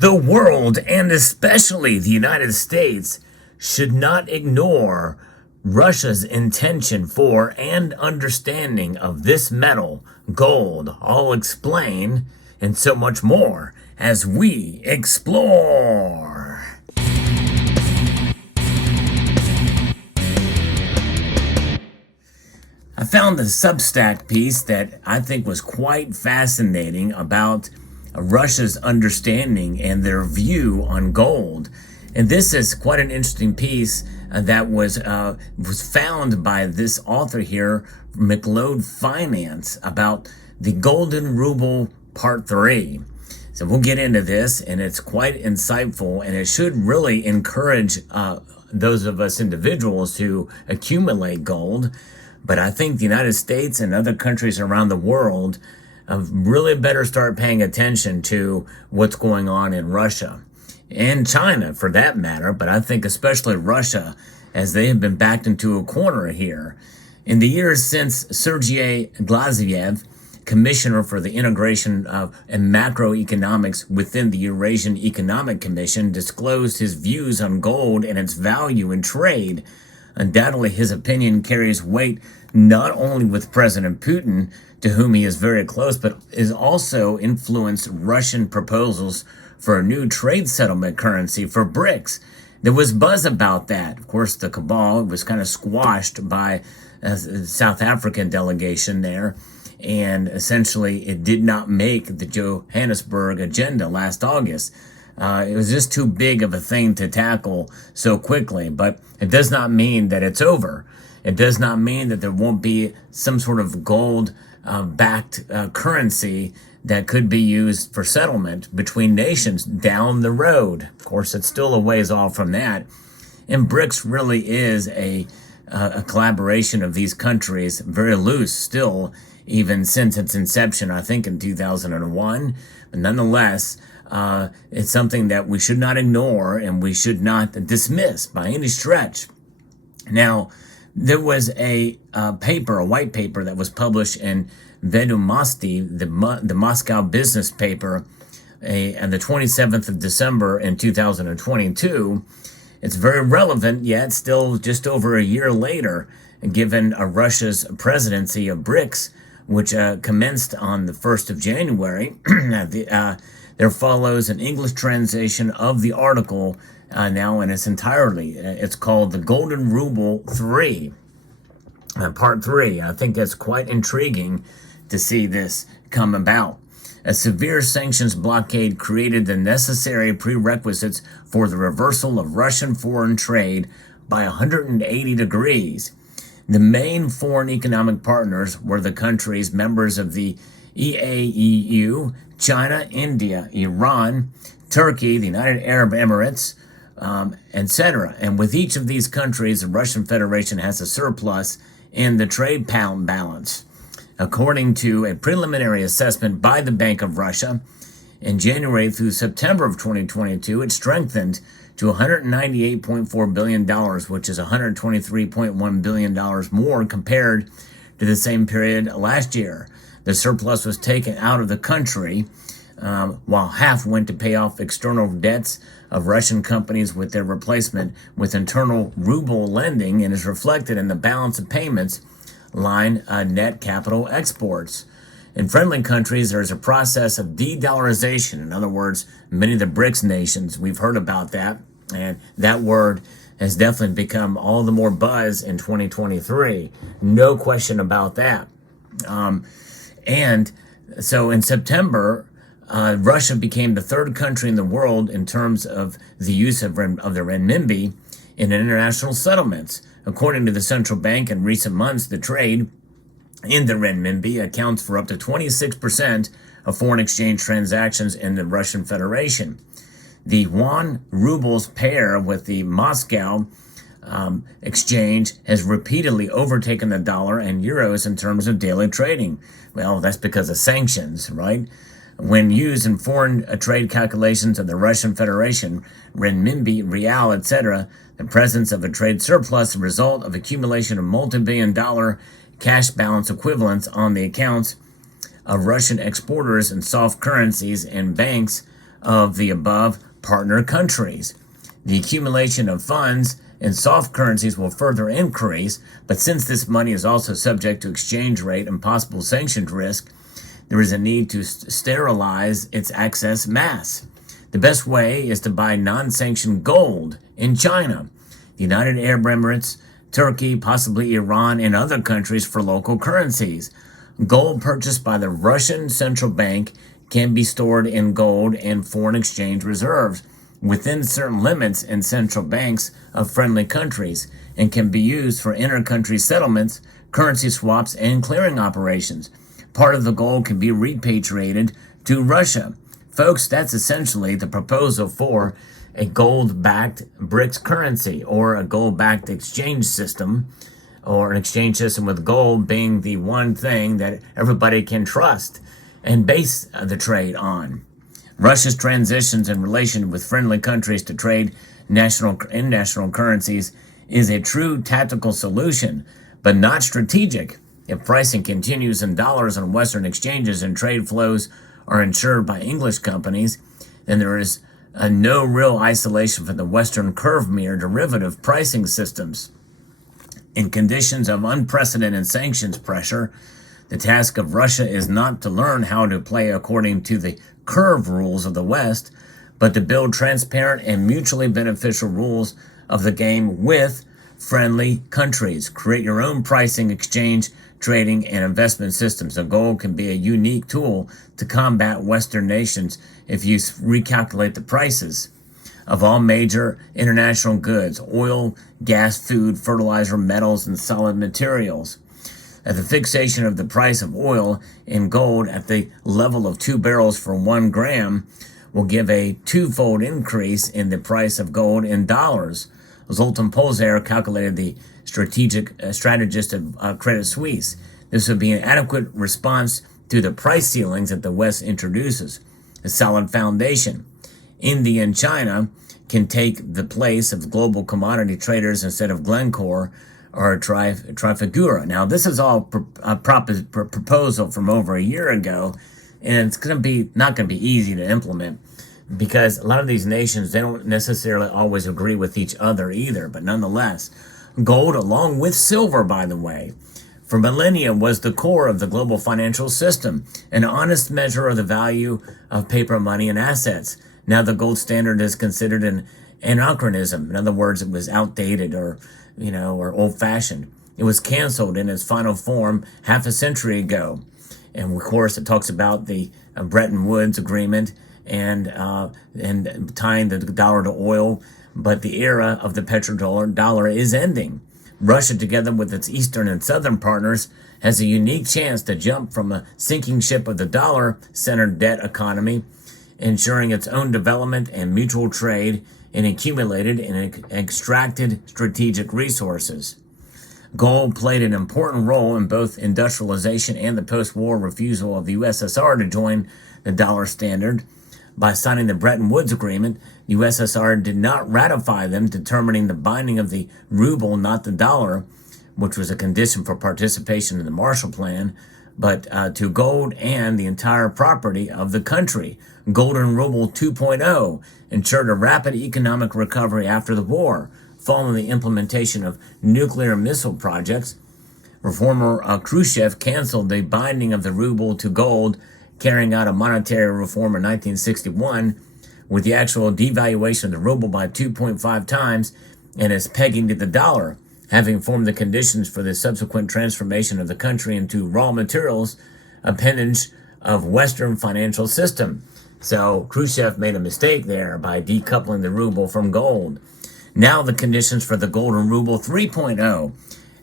The world, and especially the United States, should not ignore Russia's intention for and understanding of this metal, gold. I'll explain, and so much more as we explore. I found a Substack piece that I think was quite fascinating about Russia's understanding and their view on gold. And this is quite an interesting piece that was found by this author here, McLeod Finance, about the Golden Ruble Part 3. So we'll get into this, and it's quite insightful, and it should really encourage those of us individuals to accumulate gold. But I think the United States and other countries around the world really better start paying attention to what's going on in Russia and China for that matter. But I think especially Russia, as they have been backed into a corner here. In the years since Sergei Glaziev, commissioner for the integration of and macroeconomics within the Eurasian Economic Commission, disclosed his views on gold and its value in trade, undoubtedly his opinion carries weight not only with President Putin, to whom he is very close, but is also influenced Russian proposals for a new trade settlement currency for BRICS. There was buzz about that. Of course, the cabal was kind of squashed by a South African delegation there, and essentially it did not make the Johannesburg agenda last August. It was just too big of a thing to tackle so quickly, but it does not mean that it's over. It does not mean that there won't be some sort of gold-backed currency that could be used for settlement between nations down the road. Of course, it's still a ways off from that. And BRICS really is a collaboration of these countries, very loose still, even since its inception, I think in 2001. But nonetheless, it's something that we should not ignore and we should not dismiss by any stretch. Now, there was a white paper that was published in Vedomosti, the Moscow business paper, on the 27th of December in 2022. It's very relevant, yet still just over a year later, given Russia's presidency of BRICS, which commenced on the 1st of January. There follows an English translation of the article now in its entirety. It's called The Golden Ruble 3, Part 3. I think that's quite intriguing to see this come about. A severe sanctions blockade created the necessary prerequisites for the reversal of Russian foreign trade by 180 degrees. The main foreign economic partners were the countries members of the EAEU, China, India, Iran, Turkey, the United Arab Emirates, etc. And with each of these countries, the Russian Federation has a surplus in the trade balance. According to a preliminary assessment by the Bank of Russia, in January through September of 2022, it strengthened to $198.4 billion, which is $123.1 billion more compared to the same period last year. The surplus was taken out of the country, while half went to pay off external debts of Russian companies with their replacement with internal ruble lending, and is reflected in the balance of payments line net capital exports. In friendly countries, there is a process of de-dollarization. In other words, many of the BRICS nations, we've heard about that, and that word has definitely become all the more buzz in 2023. No question about that. And so in September, Russia became the third country in the world in terms of the use of the renminbi in international settlements. According to the central bank, in recent months, the trade in the renminbi accounts for up to 26% of foreign exchange transactions in the Russian Federation. The yuan rubles pair with the Moscow exchange has repeatedly overtaken the dollar and euros in terms of daily trading. Well, that's because of sanctions, right? When used in foreign trade calculations of the Russian Federation, renminbi, real, etc., the presence of a trade surplus, the result of accumulation of multi-billion-dollar cash balance equivalents on the accounts of Russian exporters and soft currencies and banks of the above partner countries. The accumulation of funds in soft currencies will further increase, but since this money is also subject to exchange rate and possible sanctions risk, there is a need to sterilize its excess mass. The best way is to buy non-sanctioned gold in China, the United Arab Emirates, Turkey, possibly Iran, and other countries for local currencies. Gold purchased by the Russian central bank can be stored in gold and foreign exchange reserves within certain limits in central banks of friendly countries and can be used for inter-country settlements, currency swaps, and clearing operations. Part of the gold can be repatriated to Russia. Folks, that's essentially the proposal for a gold-backed BRICS currency, or a gold-backed exchange system, or an exchange system with gold being the one thing that everybody can trust and base the trade on. Russia's transitions in relation with friendly countries to trade in national currencies is a true tactical solution, but not strategic. If pricing continues in dollars on Western exchanges and trade flows are insured by English companies, then there is no real isolation from the Western curve-mirror derivative pricing systems. In conditions of unprecedented sanctions pressure, the task of Russia is not to learn how to play according to the curve rules of the West, but to build transparent and mutually beneficial rules of the game with friendly countries. Create your own pricing, exchange, trading, and investment systems. The gold can be a unique tool to combat Western nations if you recalculate the prices of all major international goods: oil, gas, food, fertilizer, metals, and solid materials. At the fixation of the price of oil in gold at the level of 2 barrels for 1 gram will give a twofold increase in the price of gold in dollars. Zoltan Polzer calculated, the strategist of Credit Suisse. This would be an adequate response to the price ceilings that the West introduces. A solid foundation. India and China can take the place of global commodity traders instead of Glencore or Trafigura. Now, this is all a proposal from over a year ago, and it's not going to be easy to implement, because a lot of these nations, they don't necessarily always agree with each other either. But nonetheless, gold, along with silver, by the way, for millennia was the core of the global financial system, an honest measure of the value of paper money and assets. Now the gold standard is considered an anachronism. In other words, it was outdated or old-fashioned. It was canceled in its final form half a century ago. And of course, it talks about the Bretton Woods Agreement and tying the dollar to oil. But the era of the petrodollar is ending. Russia, together with its eastern and southern partners, has a unique chance to jump from a sinking ship of the dollar-centered debt economy, ensuring its own development and mutual trade in accumulated and extracted strategic resources. Gold played an important role in both industrialization and the post-war refusal of the USSR to join the dollar standard. By signing the Bretton Woods Agreement, the USSR did not ratify them, determining the binding of the ruble, not the dollar, which was a condition for participation in the Marshall Plan, but to gold and the entire property of the country. Golden Ruble 2.0 ensured a rapid economic recovery after the war, following the implementation of nuclear missile projects. Reformer Khrushchev canceled the binding of the ruble to gold, carrying out a monetary reform in 1961, with the actual devaluation of the ruble by 2.5 times and its pegging to the dollar, having formed the conditions for the subsequent transformation of the country into raw materials, appendage of Western financial system. So Khrushchev made a mistake there by decoupling the ruble from gold. Now the conditions for the golden ruble 3.0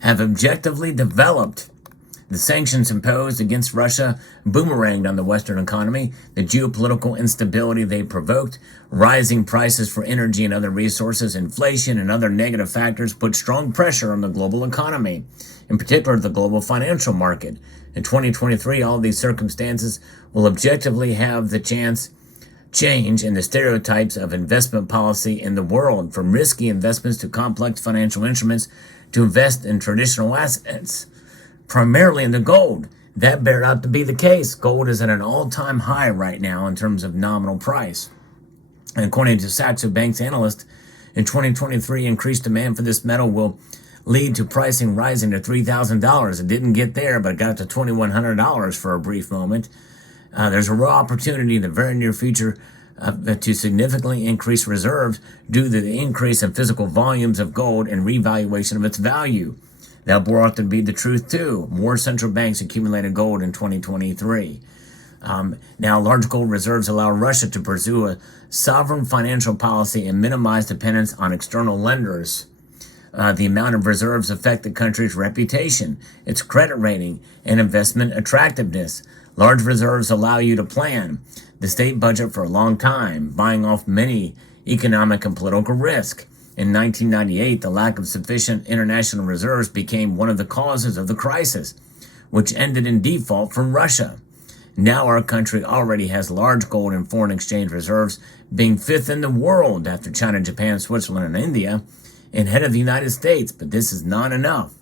have objectively developed. The sanctions imposed against Russia boomeranged on the Western economy. The geopolitical instability they provoked, rising prices for energy and other resources, inflation, and other negative factors put strong pressure on the global economy, in particular the global financial market. In 2023, all these circumstances will objectively have the change in the stereotypes of investment policy in the world, from risky investments to complex financial instruments to invest in traditional assets, primarily into gold. That bear out to be the case. Gold is at an all-time high right now in terms of nominal price. And according to Saxo Bank's analyst, in 2023, increased demand for this metal will lead to pricing rising to $3,000. It didn't get there, but it got to $2,100 for a brief moment. There's a real opportunity in the very near future to significantly increase reserves due to the increase in physical volumes of gold and revaluation of its value. That bore out to be the truth too. More central banks accumulated gold in 2023. Now, large gold reserves allow Russia to pursue a sovereign financial policy and minimize dependence on external lenders. The amount of reserves affect the country's reputation, its credit rating, and investment attractiveness. Large reserves allow you to plan the state budget for a long time, buying off many economic and political risk. In 1998, the lack of sufficient international reserves became one of the causes of the crisis, which ended in default from Russia. Now our country already has large gold and foreign exchange reserves, being fifth in the world after China, Japan, Switzerland, and India, and head of the United States, but this is not enough.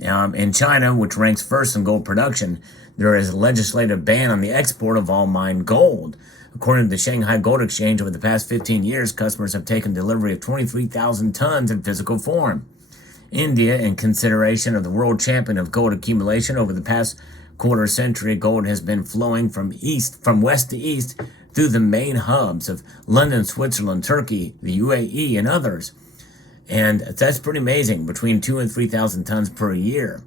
In China, which ranks first in gold production, there is a legislative ban on the export of all mined gold. According to the Shanghai Gold Exchange, over the past 15 years, customers have taken delivery of 23,000 tons in physical form. India, in consideration of the world champion of gold accumulation over the past quarter century, gold has been flowing from west to east through the main hubs of London, Switzerland, Turkey, the UAE, and others. And that's pretty amazing, between 2,000 and 3,000 tons per year.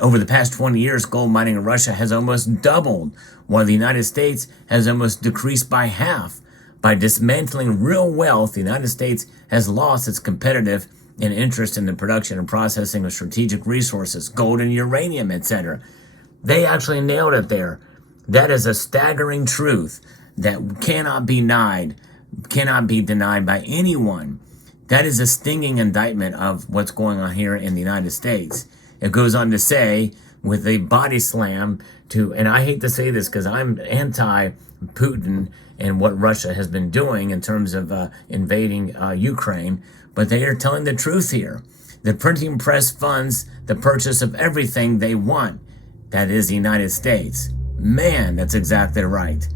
Over the past 20 years, gold mining in Russia has almost doubled, while the United States has almost decreased by half. By dismantling real wealth, the United States has lost its competitive and interest in the production and processing of strategic resources, gold and uranium, etc. They actually nailed it there. That is a staggering truth that cannot be denied by anyone. That is a stinging indictment of what's going on here in the United States. It goes on to say, with a body slam to, and I hate to say this because I'm anti-Putin and what Russia has been doing in terms of invading Ukraine, but they are telling the truth here. The printing press funds the purchase of everything they want. That is the United States. Man, that's exactly right.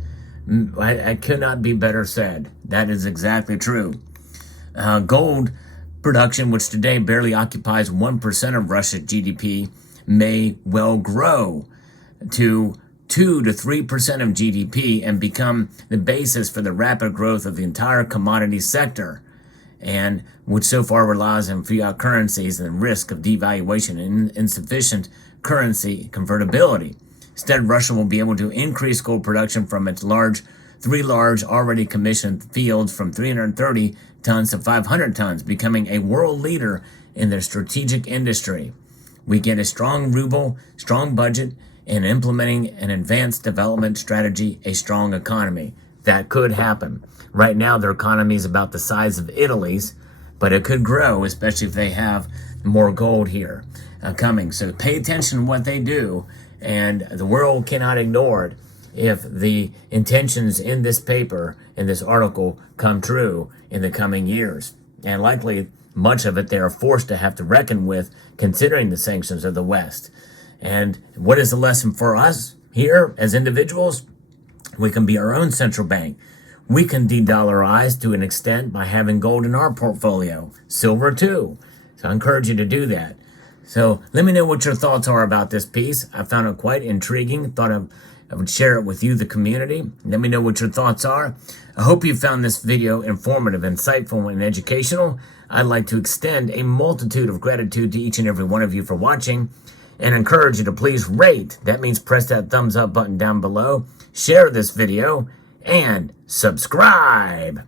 I could not be better said. That is exactly true. Gold production, which today barely occupies 1% of Russia's GDP, may well grow to 2 to 3% of GDP and become the basis for the rapid growth of the entire commodity sector, and which so far relies on fiat currencies and the risk of devaluation and insufficient currency convertibility. Instead, Russia will be able to increase gold production from its three large already commissioned fields from 330 tons to 500 tons, becoming a world leader in their strategic industry. We get a strong ruble, strong budget, and implementing an advanced development strategy, a strong economy. That could happen. Right now, their economy is about the size of Italy's, but it could grow, especially if they have more gold here coming. So pay attention to what they do, and the world cannot ignore it if the intentions in this paper, in this article, come true in the coming years. And likely, much of it they are forced to have to reckon with, considering the sanctions of the West. And what is the lesson for us here as individuals? We can be our own central bank. We can de-dollarize to an extent by having gold in our portfolio. Silver too. So I encourage you to do that. So let me know what your thoughts are about this piece. I found it quite intriguing. Thought I would share it with you, the community. Let me know what your thoughts are. I hope you found this video informative, insightful, and educational. I'd like to extend a multitude of gratitude to each and every one of you for watching and encourage you to please rate. That means press that thumbs up button down below, share this video, and subscribe.